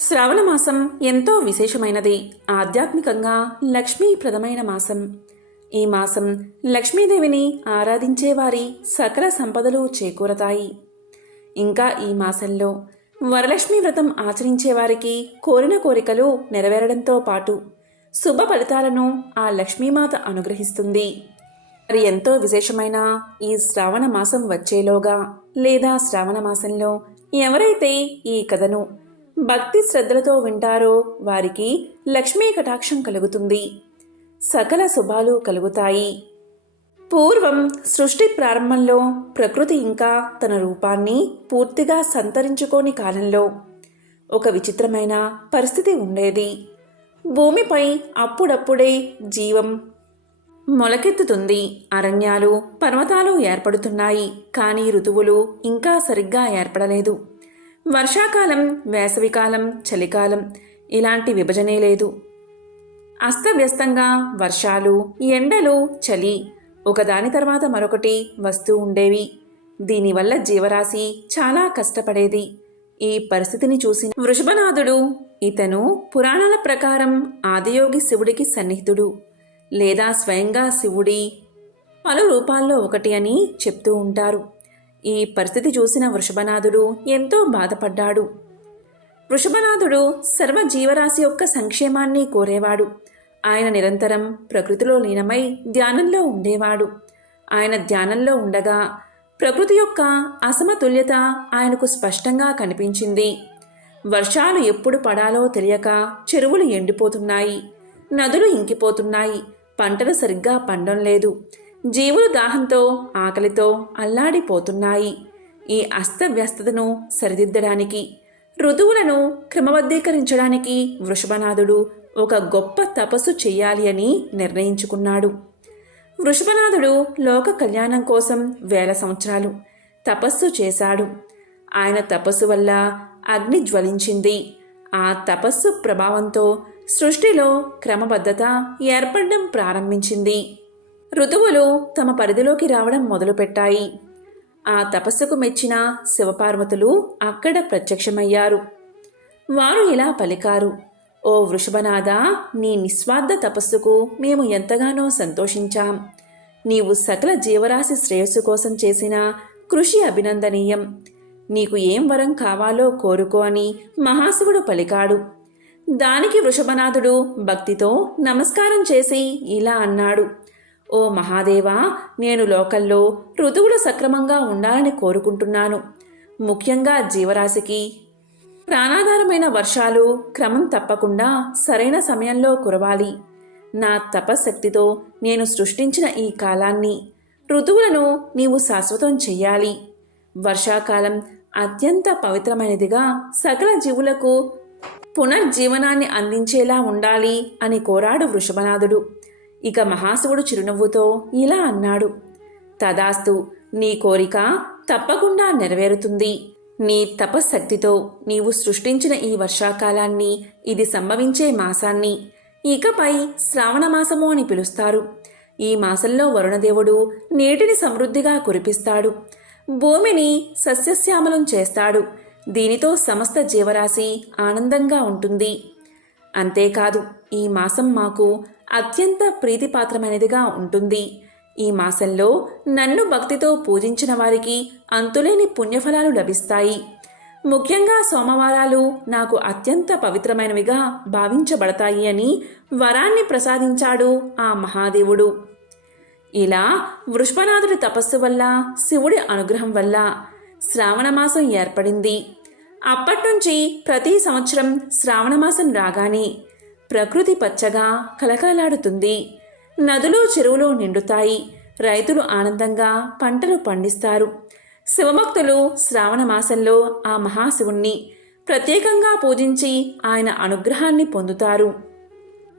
శ్రావణ మాసం ఎంతో విశేషమైనది. ఆధ్యాత్మికంగా లక్ష్మీప్రదమైన మాసం. ఈ మాసం లక్ష్మీదేవిని ఆరాధించేవారి సకల సంపదలు చేకూరతాయి. ఇంకా ఈ మాసంలో వరలక్ష్మి వ్రతం ఆచరించే వారికి కోరిన కోరికలు నెరవేరడంతో పాటు శుభ ఫలితాలను ఆ లక్ష్మీమాత అనుగ్రహిస్తుంది. మరి ఎంతో విశేషమైన ఈ శ్రావణ మాసం వచ్చేలోగా లేదా శ్రావణ మాసంలో ఎవరైతే ఈ కథను భక్తి శ్రద్ధలతో వింటారో వారికి లక్ష్మీ కటాక్షం కలుగుతుంది. సకల శుభాలు కలుగుతాయి. పూర్వం సృష్టి ప్రారంభంలో ప్రకృతి ఇంకా తన రూపాన్ని పూర్తిగా సంతరించుకోని కాలంలో ఒక విచిత్రమైన పరిస్థితి ఉండేది. భూమిపై అప్పుడప్పుడే జీవం మొలకెత్తుతుంది. అరణ్యాలు పర్వతాలు ఏర్పడుతున్నాయి. కానీ ఋతువులు ఇంకా సరిగ్గా ఏర్పడలేదు. వర్షాకాలం వేసవికాలం చలికాలం ఇలాంటి విభజనే లేదు. అస్తవ్యస్తంగా వర్షాలు ఎండలు చలి ఒకదాని తర్వాత మరొకటి వస్తూ ఉండేవి. దీనివల్ల జీవరాశి చాలా కష్టపడేది. ఈ పరిస్థితిని చూసిన వృషభనాథుడు ఇతను పురాణాల ప్రకారం ఆదియోగి శివుడికి సన్నిహితుడు లేదా స్వయంగా శివుడి పలు రూపాల్లో ఒకటి అని చెప్తూ ఉంటారు. ఈ పరిస్థితి చూసిన వృషభనాథుడు ఎంతో బాధపడ్డాడు. వృషభనాథుడు సర్వ జీవరాశి యొక్క సంక్షేమాన్ని కోరేవాడు. ఆయన నిరంతరం ప్రకృతిలో లీనమై ధ్యానంలో ఉండేవాడు. ఆయన ధ్యానంలో ఉండగా ప్రకృతి యొక్క అసమతుల్యత ఆయనకు స్పష్టంగా కనిపించింది. వర్షాలు ఎప్పుడు పడాలో తెలియక చెరువులు ఎండిపోతున్నాయి. నదులు ఇంకిపోతున్నాయి. పంటలు సరిగ్గా పండం లేదు. జీవులు దాహంతో ఆకలితో అల్లాడిపోతున్నాయి. ఈ అస్తవ్యస్తతను సరిదిద్దడానికి ఋతువులను క్రమబద్ధీకరించడానికి వృషభనాథుడు ఒక గొప్ప తపస్సు చెయ్యాలి అని నిర్ణయించుకున్నాడు. వృషభనాథుడు లోక కళ్యాణం కోసం వేల సంవత్సరాలు తపస్సు చేశాడు. ఆయన తపస్సు వల్ల అగ్ని జ్వలించింది. ఆ తపస్సు ప్రభావంతో సృష్టిలో క్రమబద్ధత ఏర్పడడం ప్రారంభించింది. ఋతువులు తమ పరిధిలోకి రావడం మొదలుపెట్టాయి. ఆ తపస్సుకు మెచ్చిన శివపార్వతులు అక్కడ ప్రత్యక్షమయ్యారు. వారు ఇలా పలికారు ఓ వృషభనాథ నీ నిస్వార్థ తపస్సుకు మేము ఎంతగానో సంతోషించాం. నీవు సకల జీవరాశి శ్రేయస్సు కోసం చేసిన కృషి అభినందనీయం. నీకు ఏం వరం కావాలో కోరుకో అని మహాశివుడు పలికాడు. దానికి వృషభనాథుడు భక్తితో నమస్కారం చేసి ఇలా అన్నాడు ఓ మహాదేవా నేను లోకల్లో ఋతువులు సక్రమంగా ఉండాలని కోరుకుంటున్నాను. ముఖ్యంగా జీవరాశికి. ప్రాణాధారమైన వర్షాలు క్రమం తప్పకుండా సరైన సమయంలో కురవాలి. నా తపశక్తితో నేను సృష్టించిన ఈ కాలాన్ని ఋతువులను నీవు శాశ్వతం చెయ్యాలి. వర్షాకాలం అత్యంత పవిత్రమైనదిగా సకల జీవులకు పునర్జీవనాన్ని అందించేలా ఉండాలి అని కోరాడు వృషభనాథుడు. ఇక మహాశివుడు చిరునవ్వుతో ఇలా అన్నాడు. తదాస్తు నీ కోరిక తప్పకుండా నెరవేరుతుంది. నీ తపశక్తితో నీవు సృష్టించిన ఈ వర్షాకాలాన్ని ఇది సంభవించే మాసాన్ని ఇకపై శ్రావణమాసము అని పిలుస్తారు. ఈ మాసంలో వరుణదేవుడు నీటిని సమృద్ధిగా కురిపిస్తాడు. భూమిని సస్యశ్యామలం చేస్తాడు. దీనితో సమస్త జీవరాశి ఆనందంగా ఉంటుంది. అంతేకాదు ఈ మాసం మాకు అత్యంత ప్రీతిపాత్రమైనదిగా ఉంటుంది. ఈ మాసంలో నన్ను భక్తితో పూజించిన వారికి అంతులేని పుణ్యఫలాలు లభిస్తాయి. ముఖ్యంగా సోమవారాలు నాకు అత్యంత పవిత్రమైనవిగా భావించబడతాయి అని వరాన్ని ప్రసాదించాడు ఆ మహాదేవుడు. ఇలా వృషభనాథుడి తపస్సు వల్ల శివుడి అనుగ్రహం వల్ల శ్రావణమాసం ఏర్పడింది. అప్పట్నుంచి ప్రతి సంవత్సరం శ్రావణమాసం రాగానే ప్రకృతి పచ్చగా కలకలాడుతుంది నదులు చెరువులు నిండుతాయి. రైతులు ఆనందంగా పంటలు పండిస్తారు. శివభక్తులు శ్రావణ మాసంలో ఆ మహాశివుణ్ణి ప్రత్యేకంగా పూజించి ఆయన అనుగ్రహాన్ని పొందుతారు.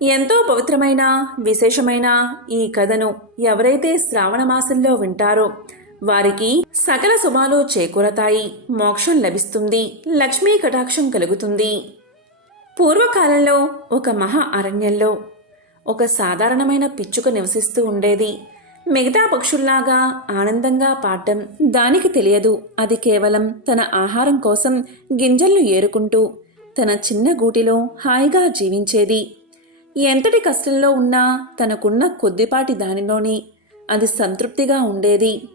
ఎంతో పవిత్రమైన విశేషమైన ఈ కథను ఎవరైతే శ్రావణ మాసంలో వింటారో వారికి సకల శుభాలు చేకూరతాయి. మోక్షం లభిస్తుంది. లక్ష్మీ కటాక్షం కలుగుతుంది. పూర్వకాలంలో ఒక మహా అరణ్యంలో ఒక సాధారణమైన పిచ్చుక నివసిస్తూ ఉండేది. మిగతా పక్షుల్లాగా ఆనందంగా పాడటం దానికి తెలియదు. అది కేవలం తన ఆహారం కోసం గింజలను ఏరుకుంటూ తన చిన్న గూటిలో హాయిగా జీవించేది. ఎంతటి కష్టంలో ఉన్నా తనకున్న కొద్దిపాటి దానిలోనే అది సంతృప్తిగా ఉండేది.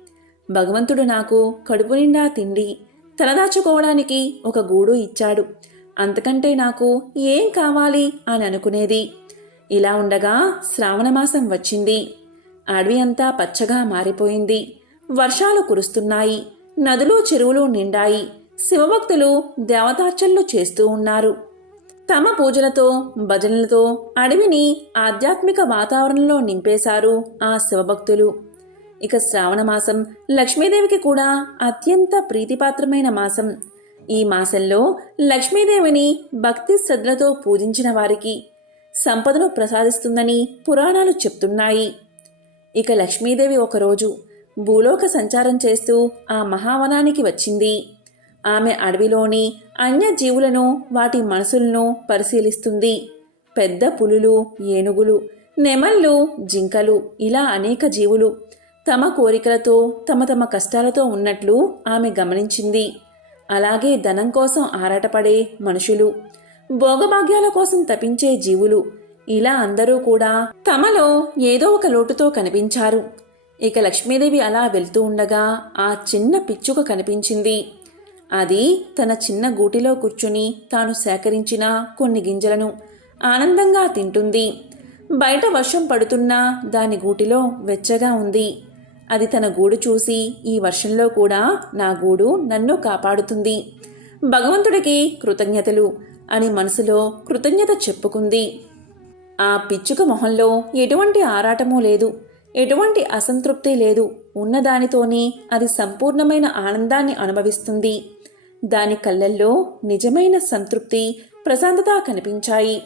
భగవంతుడు నాకు కడుపు నిండా తిండి తలదాచుకోవడానికి ఒక గూడు ఇచ్చాడు. అంతకంటే నాకు ఏం కావాలి అని అనుకునేది. ఇలా ఉండగా శ్రావణమాసం వచ్చింది. అడవి అంతా పచ్చగా మారిపోయింది. వర్షాలు కురుస్తున్నాయి. నదులు చెరువులు నిండాయి. శివభక్తులు దేవతార్చనలు చేస్తూ ఉన్నారు. తమ పూజలతో భజనలతో అడవిని ఆధ్యాత్మిక వాతావరణంలో నింపేశారు ఆ శివభక్తులు. ఇక శ్రావణ మాసం లక్ష్మీదేవికి కూడా అత్యంత ప్రీతిపాత్రమైన మాసం. ఈ మాసంలో లక్ష్మీదేవిని భక్తి శ్రద్ధలతో పూజించిన వారికి సంపదను ప్రసాదిస్తుందని పురాణాలు చెప్తున్నాయి. ఇక లక్ష్మీదేవి ఒకరోజు భూలోక సంచారం చేస్తూ ఆ మహావనానికి వచ్చింది. ఆమె అడవిలోని అన్య జీవులను వాటి మనసులను పరిశీలిస్తుంది. పెద్ద పులులు ఏనుగులు నెమళ్ళు జింకలు ఇలా అనేక జీవులు తమ కోరికలతో తమ తమ కష్టాలతో ఉన్నట్లు ఆమె గమనించింది. అలాగే ధనం కోసం ఆరాటపడే మనుషులు భోగభాగ్యాల కోసం తపించే జీవులు. ఇలా అందరూ కూడా తమలో ఏదో ఒక లోటుతో కనిపించారు. ఇక లక్ష్మీదేవి అలా వెళ్తూ ఉండగా ఆ చిన్న పిచ్చుక కనిపించింది. అది తన చిన్న గూటిలో కూర్చుని తాను సేకరించిన కొన్ని గింజలను ఆనందంగా తింటుంది. బయట వర్షం పడుతున్నా దాని గూటిలో వెచ్చగా ఉంది. అది తన గూడు చూసి ఈ వర్షంలో కూడా నా గూడు నన్ను కాపాడుతుంది. భగవంతుడికి కృతజ్ఞతలు అని మనసులో కృతజ్ఞత చెప్పుకుంది. ఆ పిచ్చుక మొహంలో ఎటువంటి ఆరాటమూ లేదు. ఎటువంటి అసంతృప్తి లేదు. ఉన్నదానితోనే అది సంపూర్ణమైన ఆనందాన్ని అనుభవిస్తుంది. దాని కళ్ళల్లో నిజమైన సంతృప్తి ప్రశాంతత కనిపించాయి.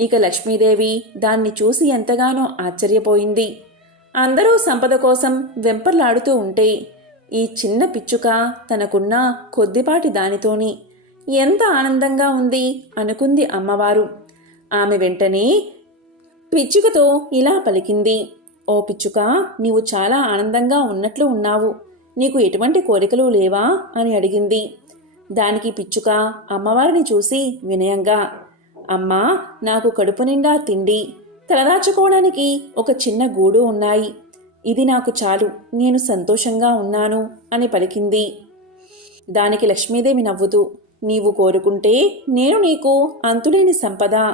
ఇక లక్ష్మీదేవి దాన్ని చూసి ఎంతగానో ఆశ్చర్యపోయింది. అందరూ సంపద కోసం వెంపర్లాడుతూ ఉంటే ఈ చిన్న పిచ్చుక తనకున్న కొద్దిపాటి దానితోని ఎంత ఆనందంగా ఉంది అనుకుంది అమ్మవారు. ఆమె వెంటనే పిచ్చుకతో ఇలా పలికింది ఓ పిచ్చుక నీవు చాలా ఆనందంగా ఉన్నట్లు ఉన్నావు. నీకు ఎటువంటి కోరికలు లేవా? అని అడిగింది. దానికి పిచ్చుక అమ్మవారిని చూసి వినయంగా అమ్మా నాకు కడుపు నిండా తిండి. తలదాచుకోవడానికి ఒక చిన్న గూడు ఉన్నాయి. ఇది నాకు చాలు నేను సంతోషంగా ఉన్నాను అని పలికింది. దానికి లక్ష్మీదేవి నవ్వుతూ నీవు కోరుకుంటే నేను నీకు అంతులేని సంపద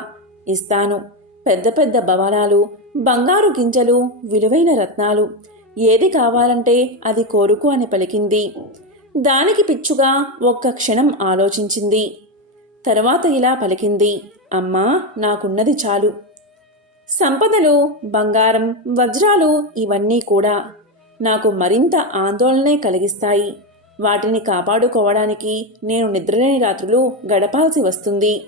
ఇస్తాను. పెద్ద పెద్ద భవనాలు బంగారు గింజలు విలువైన రత్నాలు ఏది కావాలంటే అది కోరుకు అని పలికింది. దానికి పిచ్చుగా ఒక్క క్షణం ఆలోచించింది. తర్వాత ఇలా పలికింది అమ్మా నాకున్నది చాలు. సంపదలు బంగారం వజ్రాలు ఇవన్నీ కూడా నాకు మరింత ఆందోళనే కలిగిస్తాయి. వాటిని కాపాడుకోవడానికి నేను నిద్రలేని రాత్రులు గడపాల్సి వస్తుంది.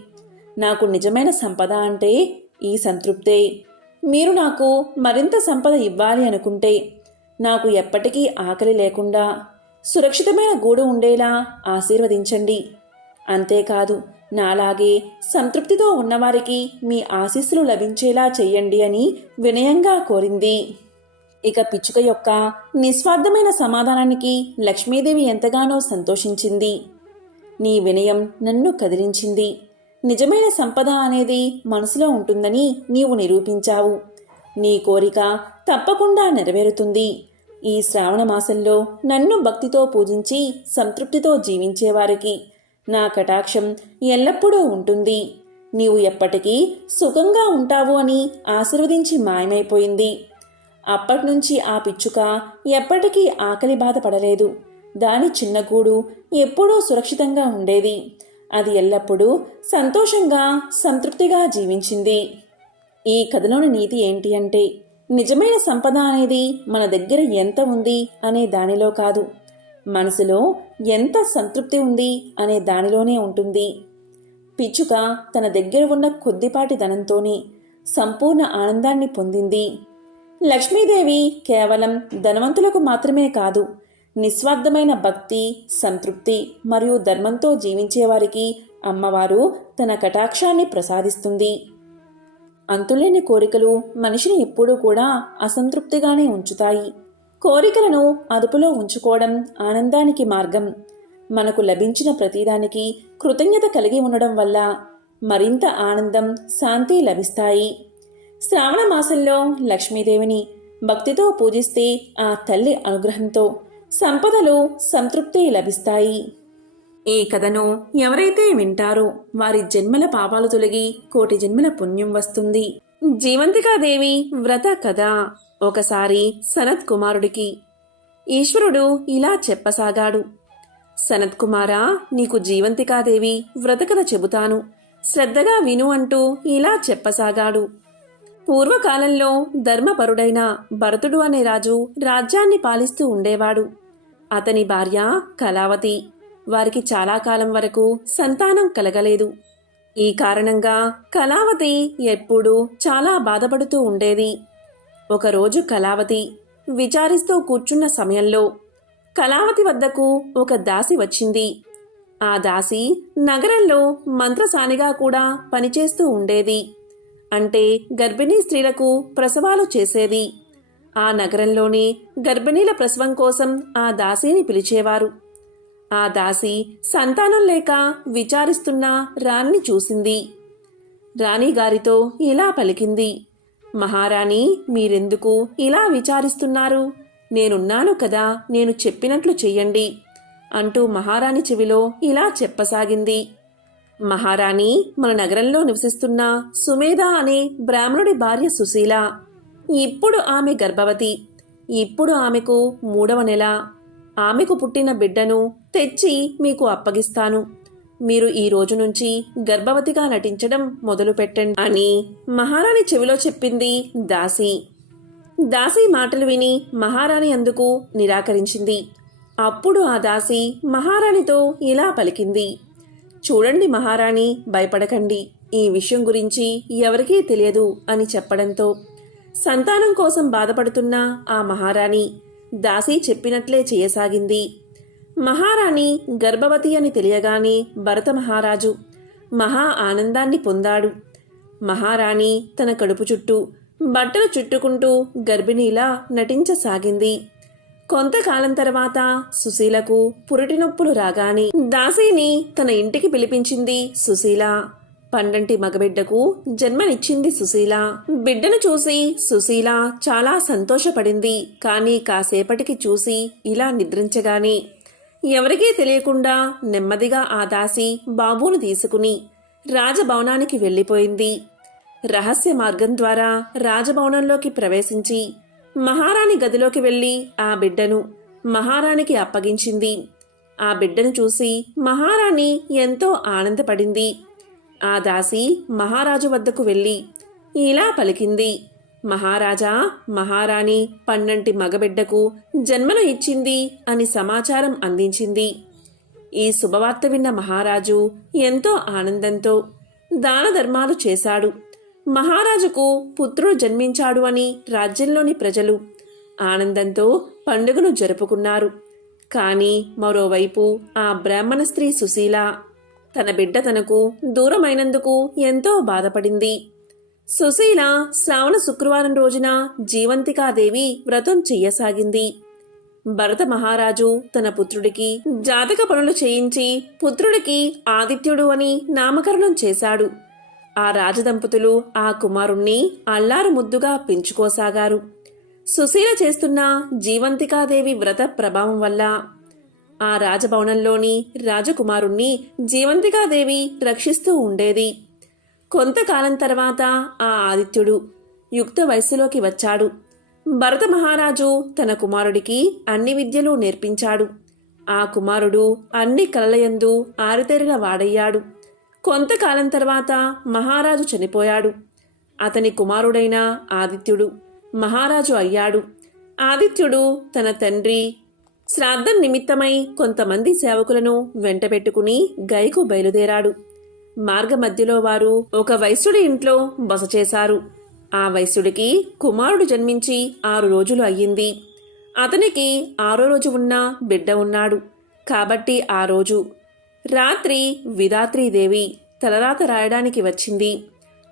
నాకు నిజమైన సంపద అంటే ఈ సంతృప్తే. మీరు నాకు మరింత సంపద ఇవ్వాలి అనుకుంటే నాకు ఎప్పటికీ ఆకలి లేకుండా సురక్షితమైన గూడు ఉండేలా ఆశీర్వదించండి. అంతేకాదు నాలాగే సంతృప్తితో ఉన్నవారికి మీ ఆశీస్సులు లభించేలా చెయ్యండి అని వినయంగా కోరింది. ఇక పిచ్చుక యొక్క నిస్వార్థమైన సమాధానానికి లక్ష్మీదేవి ఎంతగానో సంతోషించింది. నీ వినయం నన్ను కదిలించింది. నిజమైన సంపద అనేది మనసులో ఉంటుందని నీవు నిరూపించావు. నీ కోరిక తప్పకుండా నెరవేరుతుంది. ఈ శ్రావణ మాసంలో నన్ను భక్తితో పూజించి సంతృప్తితో జీవించేవారికి నా కటాక్షం ఎల్లప్పుడూ ఉంటుంది. నీవు ఎప్పటికీ సుఖంగా ఉంటావు అని ఆశీర్వదించి మాయమైపోయింది. అప్పటినుంచి ఆ పిచ్చుక ఎప్పటికీ ఆకలి బాధపడలేదు దాని చిన్న గూడు ఎప్పుడూ సురక్షితంగా ఉండేది. అది ఎల్లప్పుడూ సంతోషంగా సంతృప్తిగా జీవించింది. ఈ కథలోని నీతి ఏంటి అంటే నిజమైన సంపద అనేది మన దగ్గర ఎంత ఉంది అనే దానిలో కాదు. మనసులో ఎంత సంతృప్తి ఉంది అనే దానిలోనే ఉంటుంది. పిచ్చుక తన దగ్గర ఉన్న కొద్దిపాటి ధనంతోనే సంపూర్ణ ఆనందాన్ని పొందింది. లక్ష్మీదేవి కేవలం ధనవంతులకు మాత్రమే కాదు నిస్వార్థమైన భక్తి సంతృప్తి మరియు ధర్మంతో జీవించేవారికి అమ్మవారు తన కటాక్షాన్ని ప్రసాదిస్తుంది. అంతులేని కోరికలు మనిషిని ఎప్పుడూ కూడా అసంతృప్తిగానే ఉంచుతాయి. కోరికలను అదుపులో ఉంచుకోవడం ఆనందానికి మార్గం. మనకు లభించిన ప్రతిదానికి కృతజ్ఞత కలిగి ఉండడం వల్ల మరింత ఆనందం శాంతి లభిస్తాయి. శ్రావణ మాసంలో లక్ష్మీదేవిని భక్తితో పూజిస్తే ఆ తల్లి అనుగ్రహంతో సంపదలు సంతృప్తి లభిస్తాయి. ఈ కథను ఎవరైతే వింటారో వారి జన్మల పాపాలు తొలగి కోటి జన్మల పుణ్యం వస్తుంది. జీవంతికాదేవి వ్రత కథ. ఒకసారి సనత్ కుమారుడికి. ఈశ్వరుడు ఇలా చెప్పసాగాడు. సనత్ కుమారా నీకు జీవంతికాదేవి వ్రతకథ చెబుతాను. శ్రద్ధగా విను అంటూ ఇలా చెప్పసాగాడు. పూర్వకాలంలో ధర్మపరుడైన భరతుడు అనే రాజు రాజ్యాన్ని పాలిస్తూ ఉండేవాడు. అతని భార్య కళావతి. వారికి చాలా కాలం వరకు సంతానం కలగలేదు. ఈ కారణంగా కళావతి ఎప్పుడూ చాలా బాధపడుతూ ఉండేది. ఒకరోజు కళావతి విచారిస్తూ కూర్చున్న సమయంలో కళావతి వద్దకు ఒక దాసి వచ్చింది. ఆ దాసి నగరంలో మంత్రసానిగా కూడా పనిచేస్తూ ఉండేది. అంటే గర్భిణీ స్త్రీలకు ప్రసవాలు చేసేది. ఆ నగరంలోనే గర్భిణీల ప్రసవం కోసం ఆ దాసిని పిలిచేవారు. ఆ దాసి సంతానం లేక విచారిస్తున్న రాణిని చూసింది. రాణిగారితో ఇలా పలికింది. మహారాణి మీరెందుకు ఇలా విచారిస్తున్నారు? నేనున్నాను కదా నేను చెప్పినట్లు చెయ్యండి అంటూ మహారాణి చెవిలో ఇలా చెప్పసాగింది. మహారాణి మన నగరంలో నివసిస్తున్న సుమేధ అనే బ్రాహ్మణుడి భార్య సుశీల. ఇప్పుడు ఆమె గర్భవతి. ఇప్పుడు ఆమెకు మూడవ నెల. ఆమెకు పుట్టిన బిడ్డను తెచ్చి మీకు అప్పగిస్తాను. మీరు ఈ రోజు నుంచి గర్భవతిగా నటించడం మొదలు పెట్టండి అని మహారాణి చెవిలో చెప్పింది దాసి. దాసి మాటలు విని మహారాణి అందుకు నిరాకరించింది. అప్పుడు ఆ దాసి మహారాణితో ఇలా పలికింది. చూడండి మహారాణి భయపడకండి. ఈ విషయం గురించి ఎవరికీ తెలియదు అని చెప్పడంతో సంతానం కోసం బాధపడుతున్న ఆ మహారాణి దాసి చెప్పినట్లే చేయసాగింది. మహారాణి గర్భవతి అని తెలియగానే భరత మహారాజు మహా ఆనందాన్ని పొందాడు. మహారాణి తన కడుపు చుట్టూ బట్టలు చుట్టుకుంటూ గర్భిణీలా నటించసాగింది. కొంతకాలం తర్వాత సుశీలకు పురిటి నొప్పులు రాగానే దాసీని తన ఇంటికి పిలిపించింది సుశీల. పండంటి మగబిడ్డకు జన్మనిచ్చింది సుశీల. బిడ్డను చూసి సుశీల చాలా సంతోషపడింది. కానీ కాసేపటికి చూసి ఇలా నిద్రించగానే ఎవరికీ తెలియకుండా నెమ్మదిగా ఆ దాసి బాబును తీసుకుని రాజభవనానికి వెళ్ళిపోయింది. రహస్య మార్గం ద్వారా రాజభవనంలోకి ప్రవేశించి మహారాణి గదిలోకి వెళ్ళి ఆ బిడ్డను మహారాణికి అప్పగించింది. ఆ బిడ్డను చూసి మహారాణి ఎంతో ఆనందపడింది. ఆ దాసి మహారాజు వద్దకు వెళ్ళి ఇలా పలికింది. మహారాజా మహారాణి పన్నంటి మగబిడ్డకు జన్మను ఇచ్చింది అని సమాచారం అందించింది. ఈ శుభవార్త విన్న మహారాజు ఎంతో ఆనందంతో దాన ధర్మాలు చేశాడు. మహారాజుకు పుత్రుడు జన్మించాడు అని రాజ్యంలోని ప్రజలు ఆనందంతో పండుగను జరుపుకున్నారు. కానీ మరోవైపు ఆ బ్రాహ్మణ స్త్రీ సుశీల తన బిడ్డ తనకు దూరమైనందుకు ఎంతో బాధపడింది. సుశీల శ్రావణ శుక్రవారం రోజున జీవంతికాదేవి వ్రతం చెయ్యసాగింది. భరత మహారాజు తన పుత్రుడికి జాతక పనులు చేయించి పుత్రుడికి ఆదిత్యుడు అని నామకరణం చేశాడు. ఆ రాజదంపతులు ఆ కుమారుణ్ణి అల్లారు ముద్దుగా పెంచుకోసాగారు. సుశీల చేస్తున్న జీవంతికాదేవి వ్రత ప్రభావం వల్ల ఆ రాజభవనంలోని రాజకుమారుణ్ణి జీవంతికాదేవి రక్షిస్తూ ఉండేది. కొంతకాలం తర్వాత ఆ ఆదిత్యుడు యుక్త వయస్సులోకి వచ్చాడు. భరత మహారాజు తన కుమారుడికి అన్ని విద్యలు నేర్పించాడు. ఆ కుమారుడు అన్ని కలలయందు ఆరితేరిన వాడయ్యాడు. కొంతకాలం తర్వాత మహారాజు చనిపోయాడు. అతని కుమారుడైన ఆదిత్యుడు మహారాజు అయ్యాడు. ఆదిత్యుడు తన తండ్రి శ్రాద్ధం నిమిత్తమై కొంతమంది సేవకులను వెంటబెట్టుకుని గైకు బయలుదేరాడు. మార్గమధ్యలో వారు ఒక వైశ్యుడి ఇంట్లో బస చేశారు. ఆ వైశ్యుడికి కుమారుడు జన్మించి ఆరు రోజులు అయ్యింది. అతనికి ఆరో రోజు ఉన్న బిడ్డ ఉన్నాడు. కాబట్టి ఆ రోజు రాత్రి విధాత్రీదేవి తలరాత రాయడానికి వచ్చింది.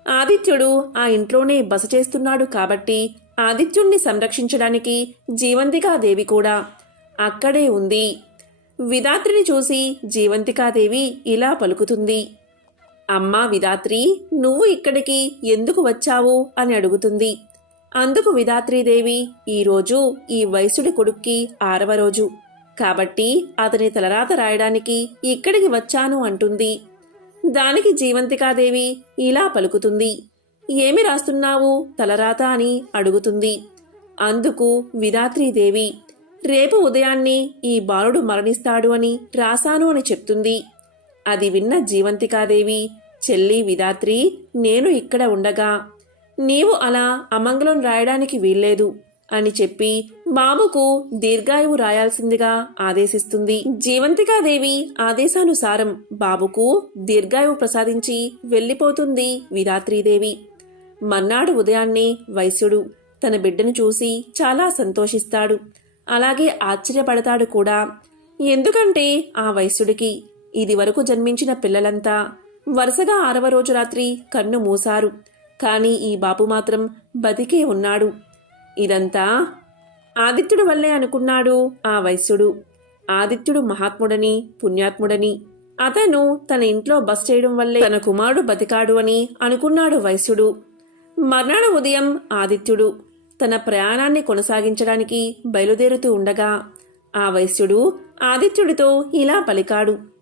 ఆదిత్యుడు ఆ ఇంట్లోనే బస చేస్తున్నాడు కాబట్టి ఆదిత్యుణ్ణి సంరక్షించడానికి జీవంతికాదేవి కూడా అక్కడే ఉంది. విధాత్రిని చూసి జీవంతికాదేవి ఇలా పలుకుతుంది. అమ్మా విధాత్రి నువ్వు ఇక్కడికి ఎందుకు వచ్చావు? అని అడుగుతుంది. అందుకు విధాత్రీదేవి ఈరోజు ఈ వైశ్యుడి కొడుక్కి ఆరవ రోజు. కాబట్టి అతని తలరాత రాయడానికి ఇక్కడికి వచ్చాను అంటుంది. దానికి జీవంతికాదేవి ఇలా పలుకుతుంది. ఏమి రాస్తున్నావు తలరాత అని అడుగుతుంది. అందుకు విధాత్రీదేవి రేపు ఉదయాన్నే ఈ బాలుడు మరణిస్తాడు అని రాశాను అని చెప్తుంది. అది విన్న జీవంతికాదేవి చెల్లి విధాత్రి నేను ఇక్కడ ఉండగా నీవు అలా అమంగళం రాయడానికి వీల్లేదు అని చెప్పి బాబుకు దీర్ఘాయువు రాయాల్సిందిగా ఆదేశిస్తుంది. జీవంతికాదేవి ఆదేశానుసారం బాబుకు దీర్ఘాయువు ప్రసాదించి వెళ్ళిపోతుంది విధాత్రీదేవి. మర్నాడు ఉదయాన్నే వైశ్యుడు తన బిడ్డను చూసి చాలా సంతోషిస్తాడు. అలాగే ఆశ్చర్యపడతాడు కూడా. ఎందుకంటే ఆ వైశ్యుడికి ఇది వరకు జన్మించిన పిల్లలంతా వరుసగా ఆరవ రోజు రాత్రి కన్ను మూశారు. కానీ ఈ బాపు మాత్రం బతికే ఉన్నాడు. ఇదంతా ఆదిత్యుడు వల్లే అనుకున్నాడు ఆ వైశ్యుడు. ఆదిత్యుడు మహాత్ముడని పుణ్యాత్ముడని అతను తన ఇంట్లో బస్ చేయడం వల్లే తన కుమారుడు బతికాడు అని అనుకున్నాడు వైశ్యుడు. మర్నాడు ఉదయం ఆదిత్యుడు తన ప్రయాణాన్ని కొనసాగించడానికి బయలుదేరుతూ ఉండగా ఆ వైశ్యుడు ఆదిత్యుడితో ఇలా పలికాడు.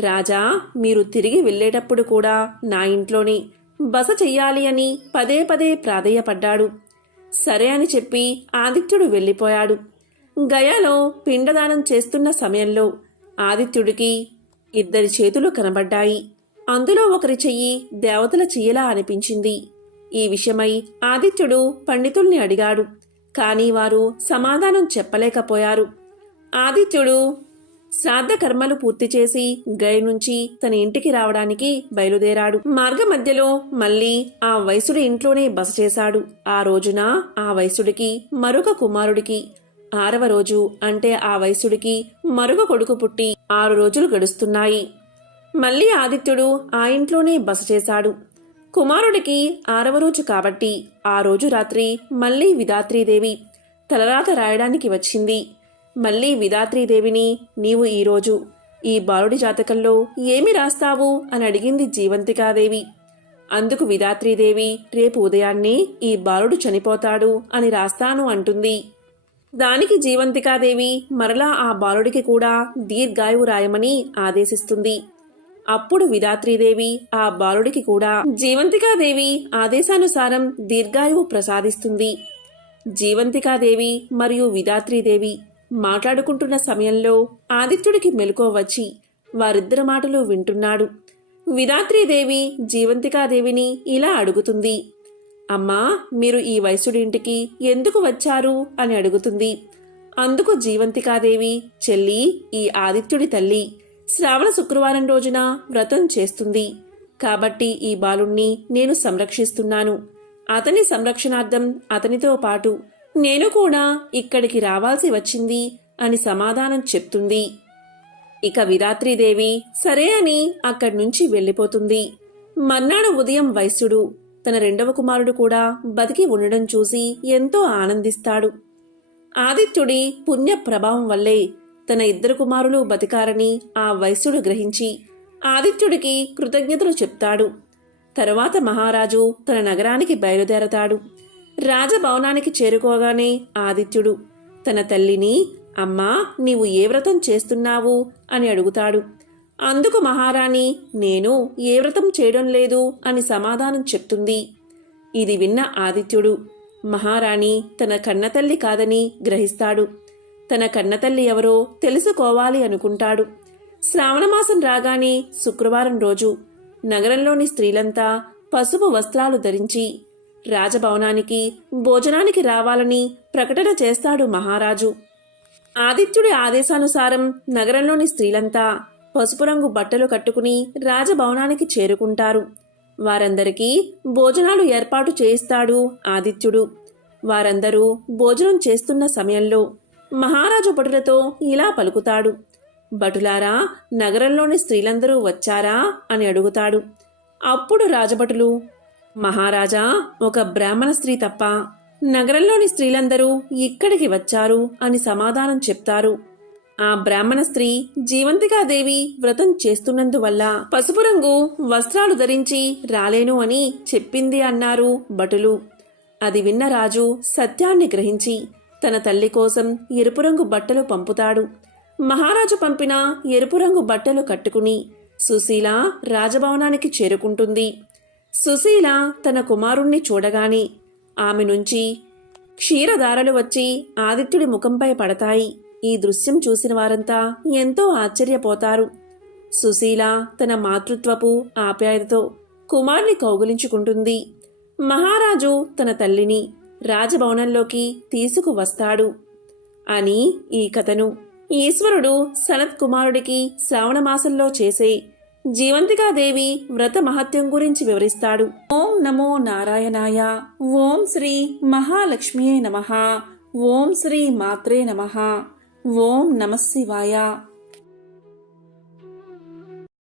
రాజా మీరు తిరిగి వెళ్ళేటప్పుడు కూడా నా ఇంట్లోనే. బస చెయ్యాలి అని పదే పదే ప్రాధేయపడ్డాడు. సరే అని చెప్పి ఆదిత్యుడు వెళ్ళిపోయాడు. గయాలో పిండదానం చేస్తున్న సమయంలో ఆదిత్యుడికి ఇద్దరి చేతులు కనబడ్డాయి. అందులో ఒకరి చెయ్యి దేవతల చెయ్యలా అనిపించింది. ఈ విషయమై ఆదిత్యుడు పండితుల్ని అడిగాడు. కానీ వారు సమాధానం చెప్పలేకపోయారు. ఆదిత్యుడు కర్మలు పూర్తి చేసి గై నుంచి తన ఇంటికి రావడానికి బయలుదేరాడు. మార్గ మధ్యలో మళ్ళీ ఆ వైశ్యుడి ఇంట్లోనే బస చేశాడు. ఆ రోజున ఆ వైశ్యుడికి మరొక కుమారుడికి ఆరవ రోజు అంటే ఆ వైశ్యుడికి మరొక కొడుకు పుట్టి ఆరు రోజులు గడుస్తున్నాయి. మళ్ళీ ఆదిత్యుడు ఆ ఇంట్లోనే బస చేశాడు. కుమారుడికి ఆరవ రోజు కాబట్టి ఆ రోజు రాత్రి మళ్ళీ విధాత్రీదేవి తలరాత రాయడానికి వచ్చింది. మళ్ళీ విధాత్రీదేవిని నీవు ఈరోజు ఈ బాలుడి జాతకంలో ఏమి రాస్తావు అని అడిగింది జీవంతికాదేవి. అందుకు విధాత్రీదేవి రేపు ఉదయాన్నే ఈ బాలుడు చనిపోతాడు అని రాస్తాను అంటుంది. దానికి జీవంతికాదేవి మరలా ఆ బాలుడికి కూడా దీర్ఘాయువు రాయమని ఆదేశిస్తుంది. అప్పుడు విధాత్రీదేవి ఆ బాలుడికి కూడా జీవంతికాదేవి ఆదేశానుసారం దీర్ఘాయువు ప్రసాదిస్తుంది. జీవంతికాదేవి మరియు విధాత్రీదేవి మాట్లాడుకుంటున్న సమయంలో ఆదిత్యుడికి మెలకువ వచ్చి వారిద్దరి మాటలు వింటున్నాడు. విధాత్రీదేవి జీవంతికాదేవిని ఇలా అడుగుతుంది. అమ్మా మీరు ఈ వయసుడింటికి ఎందుకు వచ్చారు? అని అడుగుతుంది. అందుకు జీవంతికాదేవి చెల్లి ఈ ఆదిత్యుడి తల్లి శ్రావణ శుక్రవారం రోజున వ్రతం చేస్తుంది. కాబట్టి ఈ బాలుణ్ణి నేను సంరక్షిస్తున్నాను. అతని సంరక్షణార్థం అతనితో పాటు నేను కూడా ఇక్కడికి రావాల్సి వచ్చింది అని సమాధానం చెప్తుంది. ఇక విరాత్రీదేవి సరే అని అక్కడి నుంచి వెళ్ళిపోతుంది. మర్నాడు ఉదయం వైశ్యుడు తన రెండవ కుమారుడు కూడా బతికి ఉండడం చూసి ఎంతో ఆనందిస్తాడు. ఆదిత్యుడి పుణ్య ప్రభావం వల్లే తన ఇద్దరు కుమారులు బతికారని ఆ వైశ్యుడు గ్రహించి ఆదిత్యుడికి కృతజ్ఞతలు చెప్తాడు. తరువాత మహారాజు తన నగరానికి బయలుదేరతాడు. రాజభవనానికి చేరుకోగానే ఆదిత్యుడు తన తల్లిని అమ్మా నీవు ఏ వ్రతం చేస్తున్నావు? అని అడుగుతాడు. అందుకు మహారాణి నేను ఏ వ్రతం చేయడం లేదు అని సమాధానం చెప్తుంది. ఇది విన్న ఆదిత్యుడు మహారాణి తన కన్నతల్లి కాదని గ్రహిస్తాడు. తన కన్నతల్లి ఎవరో తెలుసుకోవాలి అనుకుంటాడు. శ్రావణమాసం రాగానే శుక్రవారం రోజు నగరంలోని స్త్రీలంతా పసుపు వస్త్రాలు ధరించి రాజభవనానికి భోజనానికి రావాలని ప్రకటన చేస్తాడు మహారాజు. ఆదిత్యుడి ఆదేశానుసారం నగరంలోని స్త్రీలంతా పసుపు రంగు బట్టలు కట్టుకుని రాజభవనానికి చేరుకుంటారు. వారందరికీ భోజనాలు ఏర్పాటు చేయిస్తాడు ఆదిత్యుడు. వారందరూ భోజనం చేస్తున్న సమయంలో మహారాజు భటులతో ఇలా పలుకుతాడు. భటులారా నగరంలోని స్త్రీలందరూ వచ్చారా? అని అడుగుతాడు. అప్పుడు రాజభటులు మహారాజా ఒక బ్రాహ్మణ స్త్రీ తప్ప నగరంలోని స్త్రీలందరూ ఇక్కడికి వచ్చారు అని సమాధానం చెప్తారు. ఆ బ్రాహ్మణ స్త్రీ జీవంతికాదేవి వ్రతం చేస్తున్నందువల్ల పసుపు రంగు వస్త్రాలు ధరించి రాలేను అని చెప్పింది అన్నారు భటులు. అది విన్న రాజు సత్యాన్ని గ్రహించి తన తల్లి కోసం ఎరుపు రంగు బట్టలు పంపుతాడు. మహారాజు పంపిన ఎరుపు రంగు బట్టలు కట్టుకుని సుశీల రాజభవనానికి చేరుకుంటుంది. సుశీల తన కుమారుణ్ణి చూడగానే ఆమె నుంచి క్షీరధారలు వచ్చి ఆదిత్యుడి ముఖంపై పడతాయి. ఈ దృశ్యం చూసిన వారంతా ఎంతో ఆశ్చర్యపోతారు. సుశీల తన మాతృత్వపు ఆప్యాయతతో కుమార్ని కౌగులించుకుంటుంది. మహారాజు తన తల్లిని రాజభవనంలోకి తీసుకువస్తాడు అని ఈ కథను. ఈశ్వరుడు సనత్ కుమారుడికి శ్రావణమాసంలో చేసే జీవంతికాదేవి వ్రత మహత్యం గురించి వివరిస్తాడు. ఓం నమో నారాయణాయ. ఓం శ్రీ మహాలక్ష్మియే నమః. ఓం శ్రీ మాత్రే నమః. ఓం నమశివాయ